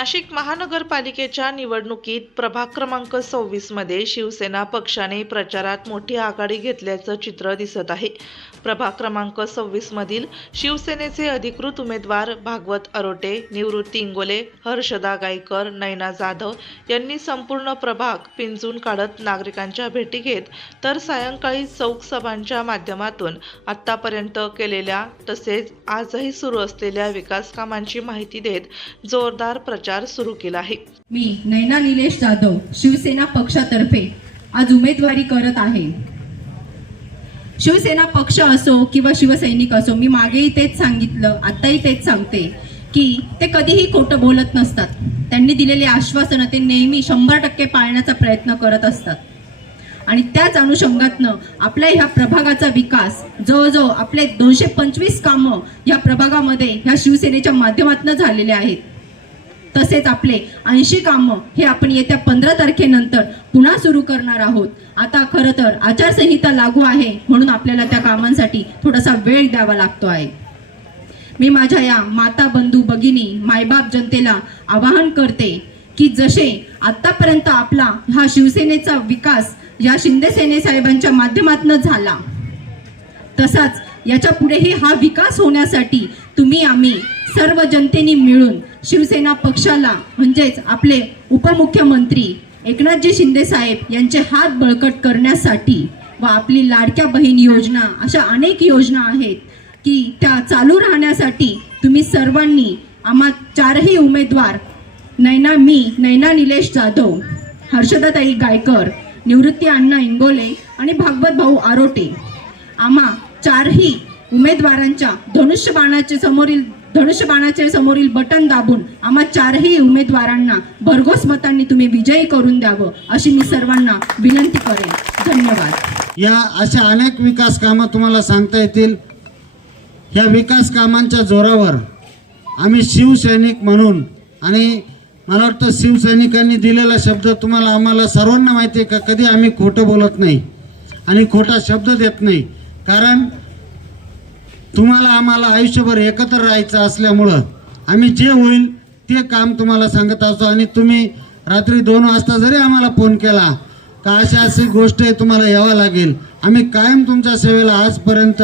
नाशिक महानगरपालिकेच्या निवडणुकीत प्रभाग क्रमांक 26 मध्ये शिवसेना पक्षाने प्रचारात मोठी आघाडी घेतल्याचं चित्र दिसत आहे। प्रभाग क्रमांक 26 मधील शिवसेनेचे अधिकृत उमेदवार भागवत अरोटे, निवृत्ती इंगोले, हर्षदा गायकर, नयना जाधव यांनी संपूर्ण प्रभाग पिंजून काढत नागरिकांच्या भेटी घेत तर सायंकाळी चौक सभांच्या माध्यमातून आतापर्यंत केलेल्या तसेच आजही सुरू असलेल्या विकास कामांची माहिती देत जोरदार प्रचार सुरू केला आहे। मी नयना निलेश जाधव शिवसेना पक्षातर्फे आज उमेदवारी करत आहे। शिवसेना पक्ष असो किंवा शिवसैनिक असो, मी मागेही तेच सांगितलं, आताही तेच सांगते की ते कधीही खोटं बोलत नसतात। त्यांनी दिलेले आश्वासन ते नेहमी 100% पाळण्याचा प्रयत्न करत असतात आणि त्याच अनुषंगातनं आपल्या ह्या प्रभागाचा विकास जवळजवळ आपले 225 कामं या प्रभागामध्ये ह्या शिवसेनेच्या माध्यमातून झालेले आहेत। तसेच आपले 80 कामं हे आपण येत्या 15 तारखेनंतर पुन्हा सुरू करणार आहोत। आता खरं तर आचारसंहिता लागू आहे म्हणून आपल्याला त्या कामांसाठी थोडासा वेळ द्यावा लागतो आहे। मी माझ्या या माता बंधू भगिनी मायबाप जनतेला आवाहन करते की जसे आतापर्यंत आपला हा शिवसेनेचा विकास या शिंदे सेने साहेबांच्या माध्यमातून झाला, तसाच याच्या पुढेही हा विकास होण्यासाठी तुम्ही आम्ही सर्व जनतेने मिळून शिवसेना पक्षाला म्हणजेच आपले उपमुख्यमंत्री एकनाथजी शिंदे साहेब यांचे हात बळकट करण्यासाठी व आपली लाडक्या बहीण योजना अशा अनेक योजना आहेत की त्या चालू राहण्यासाठी तुम्ही सर्वांनी आम्हा चारही उमेदवार नयना निलेश जाधव, हर्षदाताई गायकर, निवृत्ती अण्णा इंगोले आणि भागवत भाऊ आरोटे आम्हा चारही उमेदवारांच्या धनुष्यबाणाचे समोरील बटन दाबून आम्हा चारही उमेदवारांना भरघोस मतांनी तुम्ही विजयी करून द्यावं अशी मी सर्वांना विनंती करेन। धन्यवाद। या अशा अनेक विकास कामं तुम्हाला सांगता येतील। ह्या विकास कामांच्या जोरावर आम्ही शिवसैनिक म्हणून, आणि मला वाटतं शिवसैनिकांनी दिलेला शब्द तुम्हाला आम्हाला सर्वांना माहिती आहे का, कधी आम्ही खोटं बोलत नाही आणि खोटा शब्द देत नाही। कारण तुम्हाला आम्हाला आयुष्यभर एकत्र राहायचं असल्यामुळं आम्ही जे होईल ते काम तुम्हाला सांगत असतो। आणि तुम्ही रात्री 2 वाजता जरी आम्हाला फोन केला का अशी गोष्ट आहे तुम्हाला यावं लागेल, आम्ही कायम तुमच्या सेवेला आजपर्यंत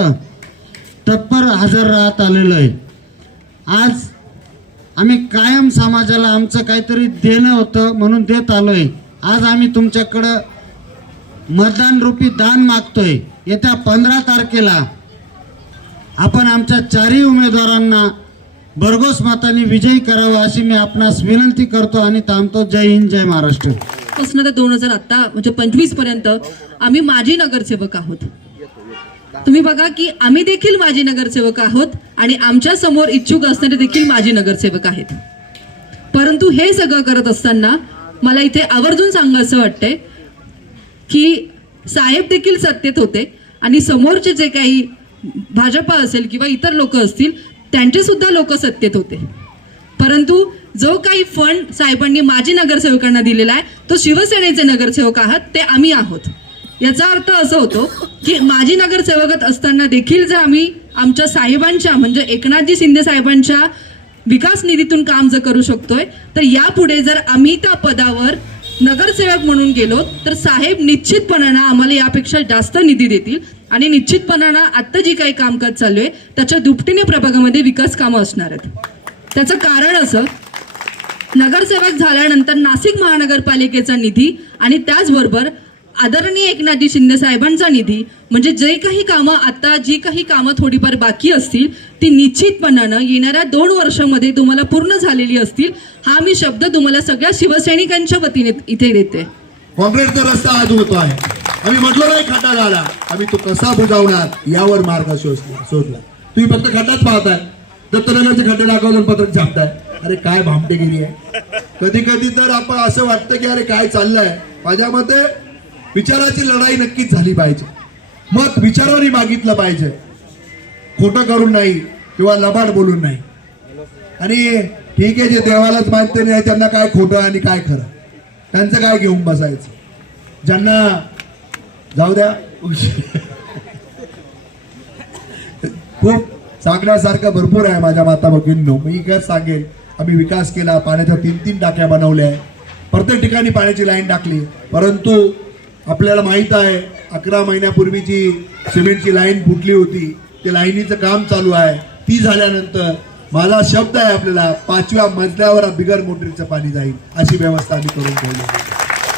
तत्पर हजर राहत आलेलो आहे। आज आम्ही कायम समाजाला आमचं काहीतरी देणं होतं म्हणून देत आलोय। आज आम्ही तुमच्याकडं मतदान रूपी दान मागतोय। येत्या 15 तारखेला आपण आमच्या चारही उमेदवारांना भरघोस मतांनी विजयी करावं अशी मी आपणास विनंती करतो आणि थांबतो। जय हिंद, जय महाराष्ट्र। पासून तर 2000 आता म्हणजे 25 पर्यंत आम्ही माजी नगरसेवक आहोत। तुम्ही बघा की आम्ही देखील माजी नगरसेवक आहोत आणि आमच्या समोर इच्छुक असणारे देखील माजी नगरसेवक आहेत। परंतु हे सगळं करत असताना मला इथे आवर्जून सांगायचं वाटतंय की साहेब देखील सत्तेत होते आणि समोरचे जे काही भाजपा असेल किंवा इतर लोक असतील त्यांचे सुद्धा लोक सत्तेत होते। परंतु जो काही फंड साहेबांनी माजी नगरसेवकांना दिलेला आहे तो शिवसेनेचे नगरसेवक आहात, ते आम्ही आहोत। याचा अर्थ असं होतो की माजी नगरसेवक असताना देखील जर आम्ही आमच्या साहेबांच्या म्हणजे एकनाथजी शिंदे साहेबांच्या विकास निधीतून काम जर करू शकतोय, तर यापुढे जर आम्ही त्या पदावर नगरसेवक म्हणून गेलो तर साहेब निश्चितपणानं आम्हाला यापेक्षा जास्त निधी देतील आणि निश्चितपणानं आता जी काही कामकाज चालू आहे त्याच्या दुपटीने प्रभागामध्ये विकास कामं असणार आहेत। त्याचं कारण असं, नगरसेवक झाल्यानंतर नाशिक महानगरपालिकेचा निधी आणि त्याचबरोबर आदरणीय एकनाथजी शिंदे साहेबांचा निधी म्हणजे जे काही कामं आता जी काही कामं थोडीफार बाकी असतील ती निश्चितपणानं येणाऱ्या 2 वर्षांमध्ये तुम्हाला पूर्ण झालेली असतील, हा मी शब्द तुम्हाला सगळ्या शिवसैनिकांच्या वतीने इथे देते। काँग्रेसचा रस्ता आज होतो आहे। आम्ही म्हटलं नाही खड्डा झाला, आम्ही तो कसा बुजवणार यावर मार्ग शोधला। तुम्ही फक्त खड्डाच पाहताय, दत्तनगरचे खड्डे दाखवून पत्रक छापताय। अरे काय भामटेगिरी आहे। कधी कधी तर आपण असं वाटतं की अरे काय चाललंय। माझ्या मते विचाराची लढाई नक्कीच झाली पाहिजे, मत विचाराने मागितलं पाहिजे, खोटं करून नाही किंवा लबाड बोलून नाही। आणि ठीक आहे, जे देवालाच मानते नाही त्यांना काय खोटं आणि काय खरं त्यांचं काय घेऊन बसायचं, ज्यांना जाऊ द्या। खूप सांगण्यासारखं भरपूर आहे माझ्या माता भगिनींनो। मी काय सांगेन आम्ही विकास केला, पाण्याच्या 3-3 टाक्या बनवल्या, प्रत्येक ठिकाणी पाण्याची लाईन टाकली. परंतु आपल्याला माहीत आहे 11 महिन्यापूर्वीची सिमेंटची लाईन फुटली होती, ते लाईनीचं काम चालू आहे. ती झाल्यानंतर माझा शब्द आहे आपल्याला 5व्या मजल्यावर बिगर मोटरीचं पाणी जाईल अशी व्यवस्था आम्ही करून ठेवली.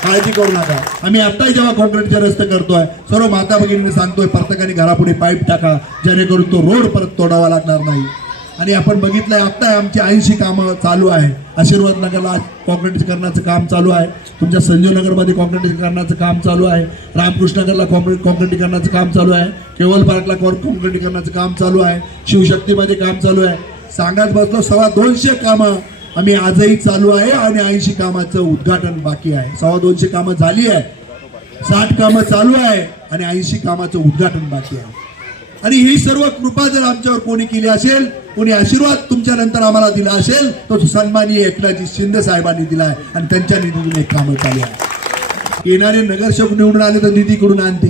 काळजी करू नका. आम्ही आत्ताही जेव्हा कॉन्क्रीटचे रस्ते करतोय सर्व माता भगिनींनी सांगतोय प्रत्येकाने घरापुढे पाईप टाका जेणेकरून तो रोड परत तोडावा लागणार नाही. आणि आपण बघितलंय आत्ता आमची 80 कामं चालू आहे. आशीर्वाद नगरला कॉन्क्रीटीकरणाचं काम चालू आहे, तुमच्या संजय नगरमध्ये कॉन्क्रीटीकरणाचं काम चालू आहे, रामकृष्ण नगरला कॉन्क्रीटीकरणाचं काम चालू आहे, केवल पार्कला कॉन्क्रीटीकरणाचं काम चालू आहे, शिवशक्तीमध्ये काम चालू आहे. सांगत बसलो 250 कामं आम्ही आजही चालू आहे आणि 80 कामाचं उद्घाटन बाकी आहे. 250 कामं झाली आहे, 60 कामं चालू आहे आणि 80 कामाचं उद्घाटन बाकी आहे. आणि ही सर्व कृपा जर आमच्यावर कोणी केली असेल, कोणी आशीर्वाद तुमच्या नंतर आम्हाला दिला असेल, तो सन्माननीय एकनाथजी शिंदे साहेबांनी दिला आहे आणि त्यांच्या निधीतून एक कामं चालू आहे. येणारे नगरसेवक निवडून आले तर निधीकडून आणते,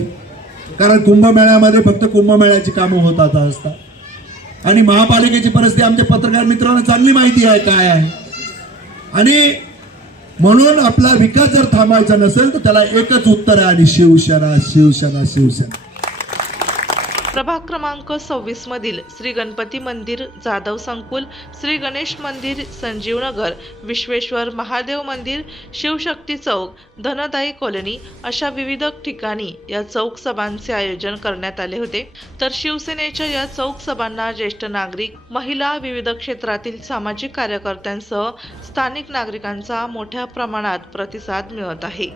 कारण कुंभमेळ्यामध्ये फक्त कुंभमेळ्याची कामं होतात असतात. आणि महापालिकेची परिस्थिती आमच्या पत्रकार मित्रांना चांगली माहिती आहे काय आहे. आणि म्हणून आपला विकास जर थांबायचा नसेल तर त्याला एकच उत्तर आहे, आणि शिवसेना शिवसेना शिवसेना. प्रभाग क्रमांक 26 मधील श्री गणपती मंदिर, जाधव संकुल, श्री गणेश मंदिर, संजीव नगर, विश्वेश्वर महादेव मंदिर, शिवशक्ती चौक, धनदायी कॉलनी अशा विविध ठिकाणी या चौक सभांचे आयोजन करण्यात आले होते. तर शिवसेनेच्या या चौक सभांना ज्येष्ठ नागरिक, महिला, विविध क्षेत्रातील सामाजिक कार्यकर्त्यांसह स्थानिक नागरिकांचा मोठ्या प्रमाणात प्रतिसाद मिळत आहे.